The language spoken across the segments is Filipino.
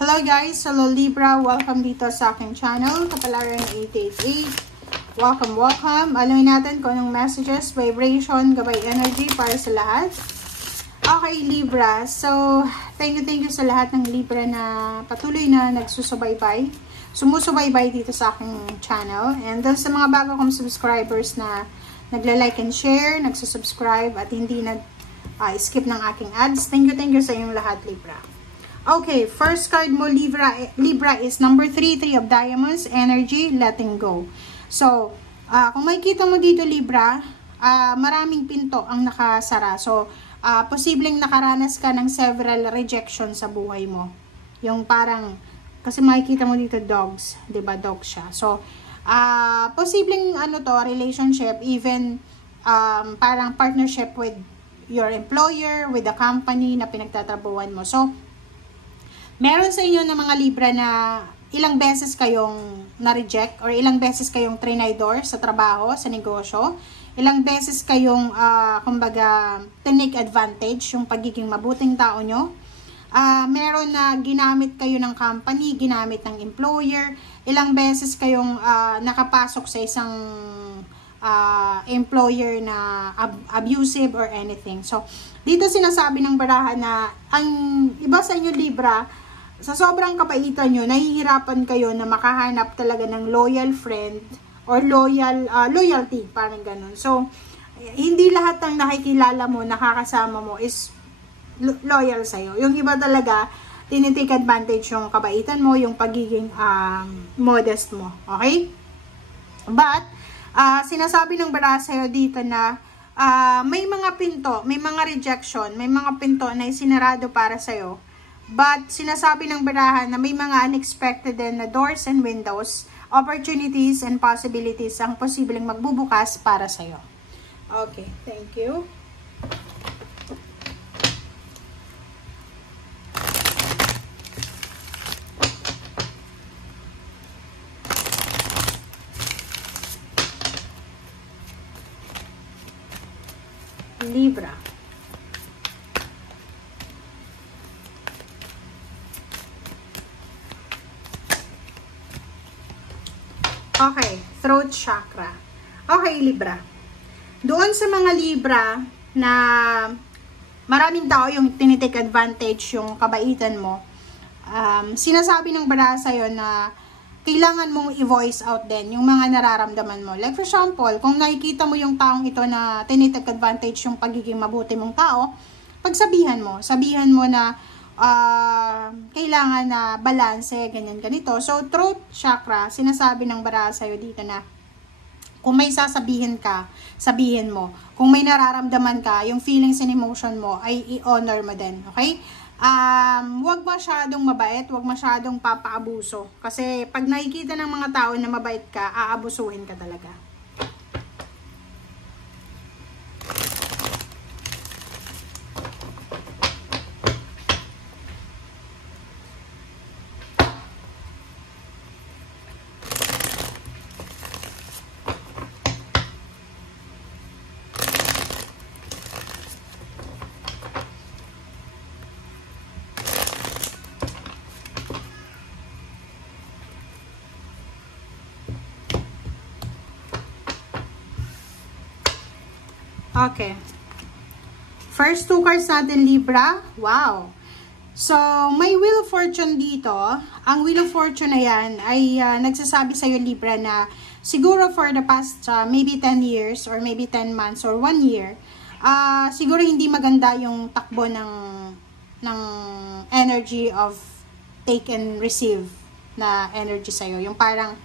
Hello guys, hello Libra, welcome dito sa aking channel, Kapalaran 888. Welcome. Alamin natin kung anong messages, vibration, gabay energy para sa lahat. Okay Libra, so thank you sa lahat ng Libra na patuloy na sumusubaybay dito sa aking channel. And then sa mga bago kong subscribers na nagla-like and share, nagsusubscribe at hindi skip ng aking ads, thank you sa inyong lahat Libra. Okay, first card mo Libra is number 3 of diamonds, energy, letting go. So, kung makikita mo dito Libra, maraming pinto ang nakasara. So, posibleng nakaranas ka ng several rejection sa buhay mo. Yung parang, kasi makikita mo dito dogs, 'di ba? Dog siya. So, posibleng relationship, even parang partnership with your employer, with the company na pinagtatrabuhan mo. So, meron sa inyo ng mga Libra na ilang beses kayong na-reject or ilang beses kayong trinidor sa trabaho, sa negosyo. Ilang beses kayong, take advantage yung pagiging mabuting tao nyo. Meron na ginamit kayo ng company, ginamit ng employer. Ilang beses kayong nakapasok sa isang employer na abusive or anything. So, dito sinasabi ng baraha na ang iba sa inyo Libra, sa sobrang kapaitan nyo, nahihirapan kayo na makahanap talaga ng loyal friend or loyalty, parang ganun. So, hindi lahat ng nakikilala mo, nakakasama mo is loyal sa'yo. Yung iba talaga, tinitake advantage yung kabaitan mo, yung pagiging modest mo. Okay? But, sinasabi ng baraha sa'yo dito na may mga pinto, may mga rejection, may mga pinto na isinarado para sa'yo. But, sinasabi ng baraha na may mga unexpected din na doors and windows, opportunities and possibilities ang posibleng magbubukas para sa'yo. Okay, thank you. Libra. Okay, throat chakra. Okay, Libra. Doon sa mga Libra na maraming tao yung tinitake advantage yung kabaitan mo, sinasabi ng baraha sa'yo na kailangan mong i-voice out din yung mga nararamdaman mo. Like for example, kung nakikita mo yung taong ito na tinitake advantage yung pagiging mabuti mong tao, sabihan mo na kailangan na balanse, ganyan, ganito. So, throat chakra, sinasabi ng baraha sa'yo dito na kung may sasabihin ka, sabihin mo. Kung may nararamdaman ka, yung feelings and emotion mo, ay i-honor mo din. Okay? Huwag masyadong mabait, huwag masyadong papaabuso. Kasi pag nakikita ng mga tao na mabait ka, aabusuhin ka talaga. Okay. First two cards natin, Libra. Wow. So, may Wheel of Fortune dito. Ang Wheel of Fortune na yan ay nagsasabi sa'yo, Libra, na siguro for the past maybe 10 years or maybe 10 months or 1 year, siguro hindi maganda yung takbo ng energy of take and receive na energy sa'yo. Yung parang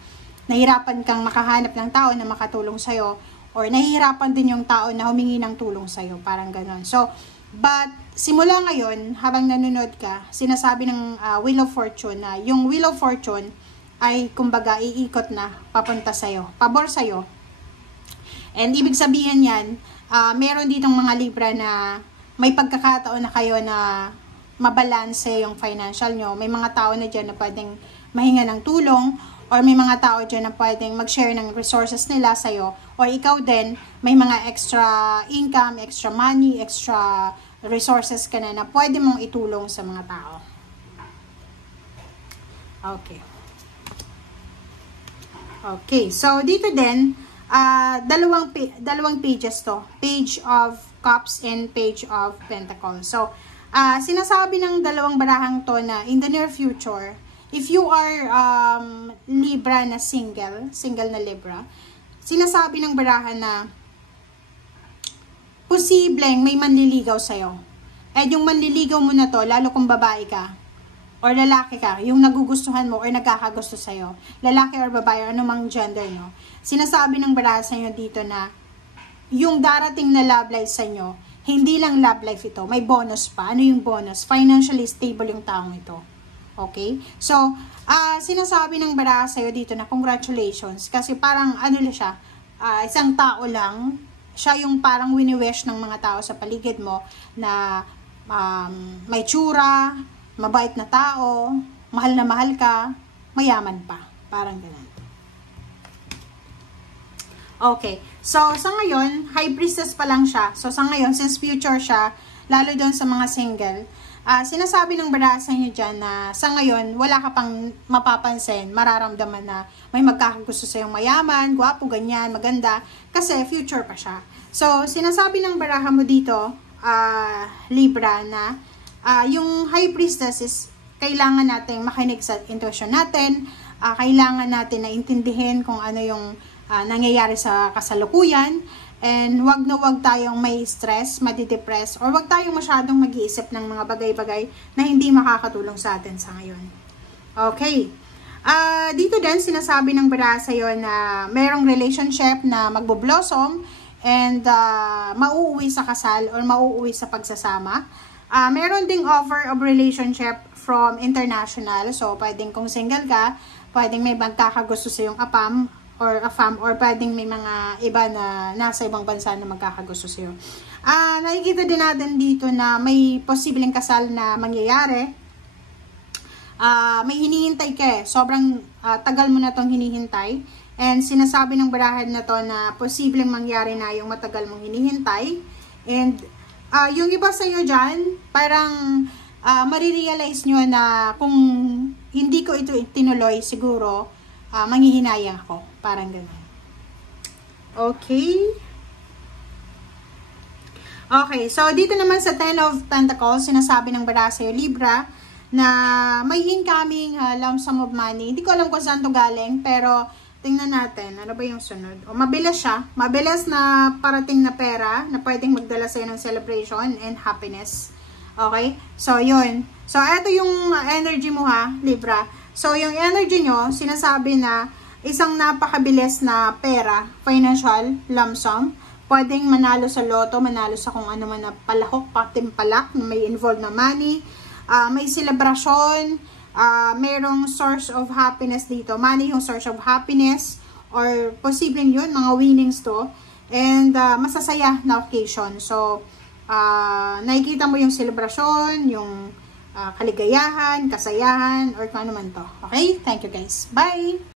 nahirapan kang makahanap ng tao na makatulong sa'yo, or nahihirapan din yung tao na humingi ng tulong sa'yo. Parang ganon. So, but simula ngayon, habang nanonood ka, sinasabi ng Wheel of Fortune na yung Wheel of Fortune ay kumbaga iikot na papunta sa'yo, pabor sa'yo. And ibig sabihin yan, meron ditong mga Libra na may pagkakataon na kayo na mabalanse yung financial nyo. May mga tao na dyan na pwedeng mahinga ng tulong, or may mga tao dyan na pwedeng mag-share ng resources nila sa'yo, or ikaw din, may mga extra income, extra money, extra resources ka na pwede mong itulong sa mga tao. Okay. Okay, so dito din, dalawang pages to. Page of Cups and Page of Pentacles. So, sinasabi ng dalawang barahang to na in the near future, if you are Libra na single na Libra, sinasabi ng barahan na posibleng may manliligaw sa'yo. At yung manliligaw mo na to, lalo kung babae ka, or lalaki ka, yung nagugustuhan mo or nagkakagusto sa'yo, lalaki or babae, or anumang gender, no? Sinasabi ng barahan sa'yo dito na yung darating na love life sa'yo, hindi lang love life ito, may bonus pa. Ano yung bonus? Financially stable yung taong ito. Okay? So, sinasabi ng barahan sa'yo dito na congratulations, kasi parang ano siya, isang tao lang, siya yung parang wini-wish ng mga tao sa paligid mo na may tsura, mabait na tao, mahal na mahal ka, mayaman pa. Parang ganun. Okay. So, sa ngayon, High Priestess pa lang siya. So, sa ngayon, since future siya, lalo doon sa mga single, sinasabi ng barasa niyo dyan na sa ngayon, wala ka pang mapapansin, mararamdaman na may magkakagusto sa yung mayaman, gwapo, ganyan, maganda, kasi future pa siya. So, sinasabi ng baraha mo dito, Libra, na yung High Priestess is kailangan natin makinig sa intuition natin, kailangan natin na intindihin kung ano yung nangyayari sa kasalukuyan, and wag na wag tayong may stress, madidepress, or wag tayong masyadong mag-iisip ng mga bagay-bagay na hindi makakatulong sa atin sa ngayon. Okay. Dito din, sinasabi ng baraha sa'yo na merong relationship na magbo-blossom and mauuwi sa kasal or mauuwi sa pagsasama. Meron ding offer of relationship from international. So, pwedeng kung single ka, pwedeng may magkakagusto sa yung apam or afam, or pwedeng may mga iba na nasa ibang bansa na magkakagusto sa iyo. Nakikita din natin dito na may posibleng kasal na mangyayari. May hinihintay ka eh. Sobrang tagal mo na tong hinihintay. And sinasabi ng barahan na to na posibleng mangyari na yung matagal mong hinihintay. And yung iba sa inyo dyan, parang marirealize nyo na kung hindi ko ito tinuloy, siguro, manghihinayang ako. Parang gano'n. Okay. Okay, so dito naman sa Ten of Pentacles, sinasabi ng baraha sa'yo, Libra, na may incoming lump sum of money. Hindi ko alam kung saan to galing, pero tingnan natin. Ano ba yung sunod? Mabilis siya. Mabilis na parating na pera na pwedeng magdala sa'yo ng celebration and happiness. Okay? So, yun. So, ito yung energy mo ha, Libra. So, yung energy nyo, sinasabi na isang napakabilis na pera, financial lump sum. Pwedeng manalo sa loto, manalo sa kung ano man na palahok, patimpalak, na may involved na money. May celebration, mayroong source of happiness dito. Money yung source of happiness, or posibleng yun, mga winnings to. And masasaya na occasion. So, nakikita mo yung celebration, yung kaligayahan, kasayahan, or kung ano man to. Okay? Thank you guys. Bye!